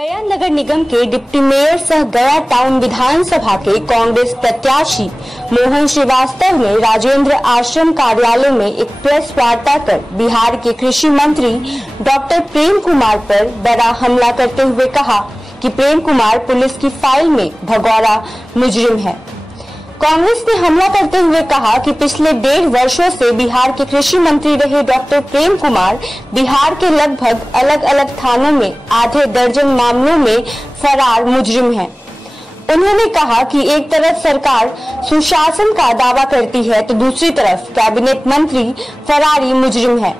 गया नगर निगम के deputy mayor सह गया टाउन विधानसभा के कांग्रेस प्रत्याशी मोहन श्रीवास्तव ने राजेंद्र आश्रम कार्यालय में एक प्रेस वार्ता कर बिहार के कृषि मंत्री डॉक्टर प्रेम कुमार पर बड़ा हमला करते हुए कहा कि प्रेम कुमार पुलिस की फाइल में भगोड़ा मुजरिम है। कांग्रेस ने हमला करते हुए कहा कि पिछले 1.5 वर्षों से बिहार के कृषि मंत्री रहे डॉक्टर प्रेम कुमार बिहार के लगभग अलग अलग थानों में आधे दर्जन मामलों में फरार मुजरिम हैं। उन्होंने कहा कि एक तरफ सरकार सुशासन का दावा करती है तो दूसरी तरफ कैबिनेट मंत्री फरारी मुजरिम है।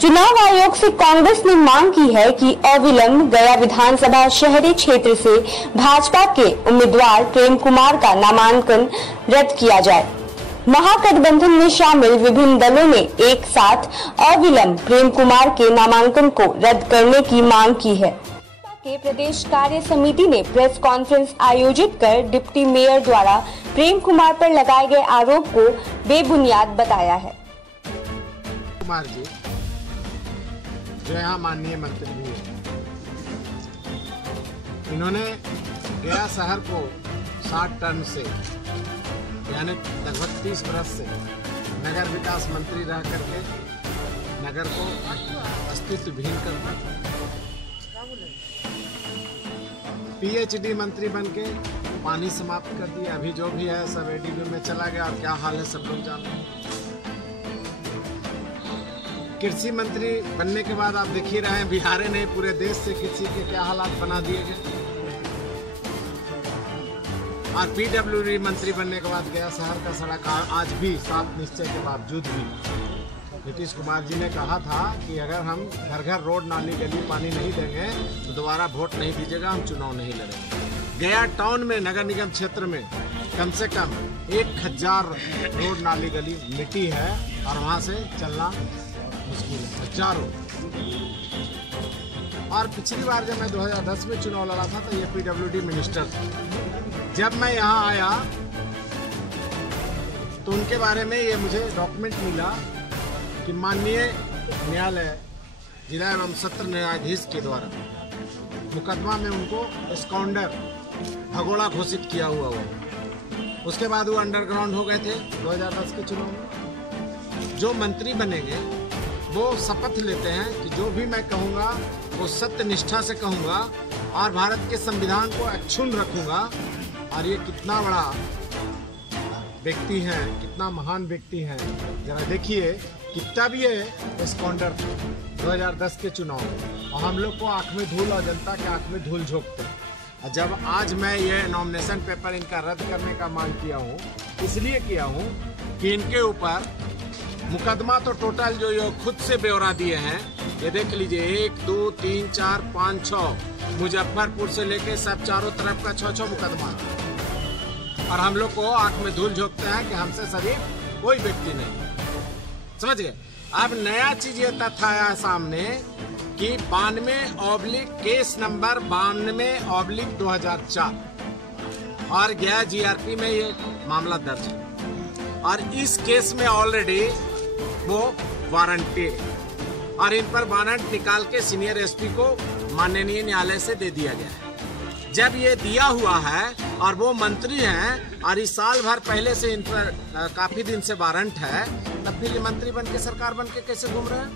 चुनाव आयोग से कांग्रेस ने मांग की है कि अविलंब गया विधानसभा शहरी क्षेत्र से भाजपा के उम्मीदवार प्रेम कुमार का नामांकन रद्द किया जाए। महागठबंधन में शामिल विभिन्न दलों ने एक साथ अविलंब प्रेम कुमार के नामांकन को रद्द करने की मांग की है। के प्रदेश कार्य समिति ने प्रेस कॉन्फ्रेंस आयोजित कर डिप्टी मेयर द्वारा प्रेम कुमार पर लगाए गए आरोप को बेबुनियाद बताया है। कुमार जी जो यहाँ माननीय मंत्री भी हैं, इन्होंने गया शहर को 60 टर्म से यानी लगभग 30 बरस से नगर विकास मंत्री रह करके नगर को अस्तित्वहीन करना, PhD मंत्री बनके पानी समाप्त कर दिया। अभी जो भी है सब ADB में चला गया और क्या हाल है सब लोग जानते हैं। कृषि मंत्री बनने के बाद आप देख ही रहे हैं बिहार ने पूरे देश से कृषि के क्या हालात बना दिए गए। और PWD मंत्री बनने के बाद गया शहर का सड़क आज भी 7 निश्चय के बावजूद भी नीतीश कुमार जी ने कहा था कि अगर हम घर घर रोड नाली गली पानी नहीं देंगे तो दोबारा वोट नहीं दीजिएगा, हम चुनाव नहीं लड़ेंगे। गया टाउन में नगर निगम क्षेत्र में कम से कम 1000 रोड नाली गली मिट्टी है और वहाँ से चलना मुश्किल है, हजारों। और पिछली बार जब मैं 2010 में चुनाव लड़ा था तो ये PWD मिनिस्टर थे। जब मैं यहाँ आया तो उनके बारे में ये मुझे डॉक्यूमेंट मिला कि माननीय न्यायालय जिला एवं सत्र न्यायाधीश के द्वारा मुकदमा में उनको स्काउंडर भगोड़ा घोषित किया हुआ। उसके बाद वो अंडरग्राउंड हो गए थे 2010 के चुनाव में। जो मंत्री बनेंगे वो शपथ लेते हैं कि जो भी मैं कहूँगा वो सत्य निष्ठा से कहूँगा और भारत के संविधान को अक्षुण्ण रखूँगा। और ये कितना बड़ा व्यक्ति है, कितना महान व्यक्ति है, जरा देखिए कितना भी है स्काउंडर 2010 के चुनाव में और हम लोग को आँख में धूल और जनता के आँख में धूल झोंकते हैं। और जब आज मैं ये नॉमिनेशन पेपर इनका रद्द करने का मांग किया हूँ, इसलिए किया हूँ कि इनके ऊपर मुकदमा तो टोटल जो ये खुद से ब्यौरा दिए हैं, ये देख लीजिए 1, 2, 3, 4, 5, 6 मुजफ्फरपुर से लेके सब चारों तरफ का 6 मुकदमा। और हम लोग को आंख में धूल झोंकते हैं कि हमसे शरीफ कोई व्यक्ति नहीं। समझ गए। अब नया चीज ये तथ्य आया है सामने कि 92/ केस नंबर 92/2004 और गया GRP में ये मामला दर्ज है और इस केस में ऑलरेडी वो वारंटी है और इन पर वारंट निकाल के सीनियर SP को माननीय न्यायालय से दे दिया गया है। जब ये दिया हुआ है और वो मंत्री हैं और इस साल भर पहले से इन पर काफी दिन से वारंट है, तब फिर ये मंत्री बन के सरकार बन के कैसे घूम रहे हैं?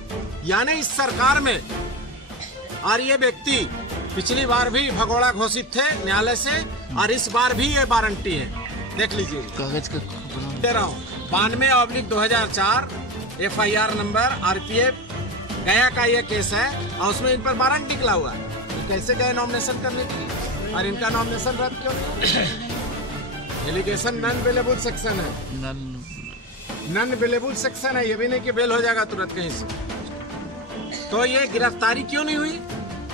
यानी इस सरकार में और ये व्यक्ति पिछली बार भी भगोड़ा घोषित थे न्यायालय से और इस बार भी ये वारंटी है। देख लीजिए कागज का दे रहा हूँ 92/2004 FIR नंबर RPF गया का ये केस है और उसमें इन पर वारंट निकला हुआ है। तो कैसे गए नॉमिनेशन करने के लिए और इनका नॉमिनेशन रद्द क्यों नहीं? एलिगेशन नॉन बेलेबल सेक्शन है, नॉन बेलेबल सेक्शन है। ये भी नहीं कि बेल हो जाएगा तुरंत कहीं से। तो ये गिरफ्तारी क्यों नहीं हुई?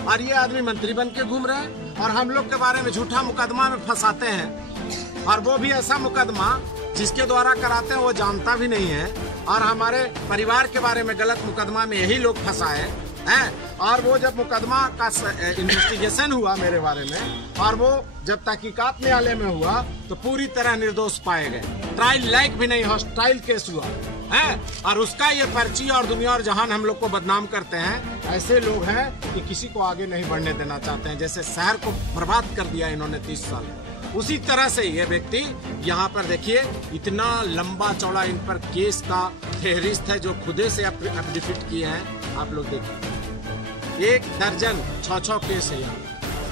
और ये आदमी मंत्री बन के घूम रहे हैं और हम लोग के बारे में झूठा मुकदमा में फंसाते हैं और वो भी ऐसा मुकदमा जिसके द्वारा कराते हैं वो जानता भी नहीं है। और हमारे परिवार के बारे में गलत मुकदमा में यही लोग फंसाए हैं। और वो जब मुकदमा का इन्वेस्टिगेशन हुआ मेरे बारे में और वो जब तहकीकात न्यायालय में हुआ तो पूरी तरह निर्दोष पाए गए। ट्रायल लायक भी नहीं, हॉस्टाइल केस हुआ। है, और उसका ये पर्ची और दुनिया और जहान हम लोग को बदनाम करते हैं। ऐसे लोग हैं कि किसी को आगे नहीं बढ़ने देना चाहते हैं, जैसे शहर को बर्बाद कर दिया इन्होंने 30 साल। उसी तरह से ये व्यक्ति यहाँ पर देखिए इतना लंबा चौड़ा इन पर केस का फेहरिस्त है जो खुदे से एफिडेविट किए हैं। आप लोग देखिए 1 दर्जन 6 केस है यहाँ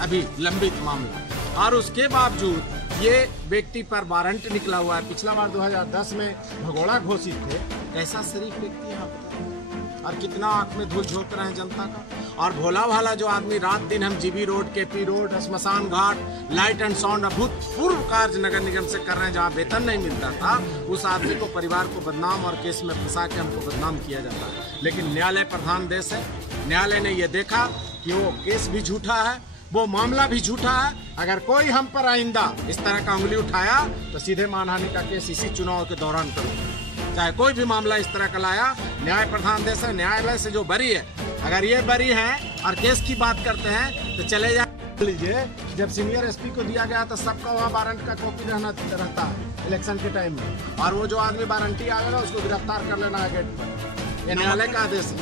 अभी लंबित मामला, और उसके बावजूद ये व्यक्ति पर वारंट निकला हुआ है। पिछला बार 2010 में भगोड़ा घोषित थे। कैसा शरीफ व्यक्ति यहाँ पर, और कितना आंख में धूल झोंक रहे हैं जनता का। और भोला भाला जो आदमी रात दिन हम जीबी रोड, केपी रोड, श्मशान घाट, लाइट एंड साउंड अभूतपूर्व कार्य नगर निगम से कर रहे हैं जहाँ वेतन नहीं मिलता था, उस आदमी को परिवार को बदनाम और केस में फंसा के हमको बदनाम किया जाता है। लेकिन न्यायालय प्रधान देश है, न्यायालय ने ये देखा कि वो केस भी झूठा है, वो मामला भी झूठा है। अगर कोई हम पर आइंदा इस तरह का उंगली उठाया तो सीधे मानहानि का केस इसी चुनाव के दौरान करूंगा। चाहे कोई भी मामला इस तरह का लाया, न्याय प्रधान देश है, न्यायालय से जो बरी है, अगर ये बरी है और केस की बात करते हैं तो चले जा लीजिए। जब सीनियर एसपी को दिया गया तो सबका वहाँ वारंट का कॉपी रहता है इलेक्शन के टाइम में, और वो जो आदमी वारंटी आएगा उसको गिरफ्तार कर लेना है गेट पर। ये न्यायालय का आदेश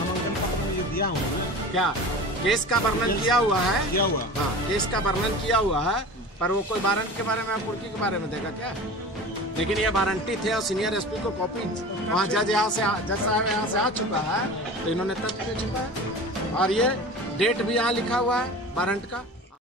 दिया हुआ क्या केस का वर्णन किया हुआ है, हाँ केस का वर्णन किया हुआ है, पर वो कोई वारंट के बारे में कुर्की के बारे में देगा क्या। लेकिन ये वारंटी थे और सीनियर एसपी को कॉपी वहाँ जज साहब यहाँ से आ चुका है, तो इन्होंने तथ्य छुपा है। और ये डेट भी यहाँ लिखा हुआ है वारंट का।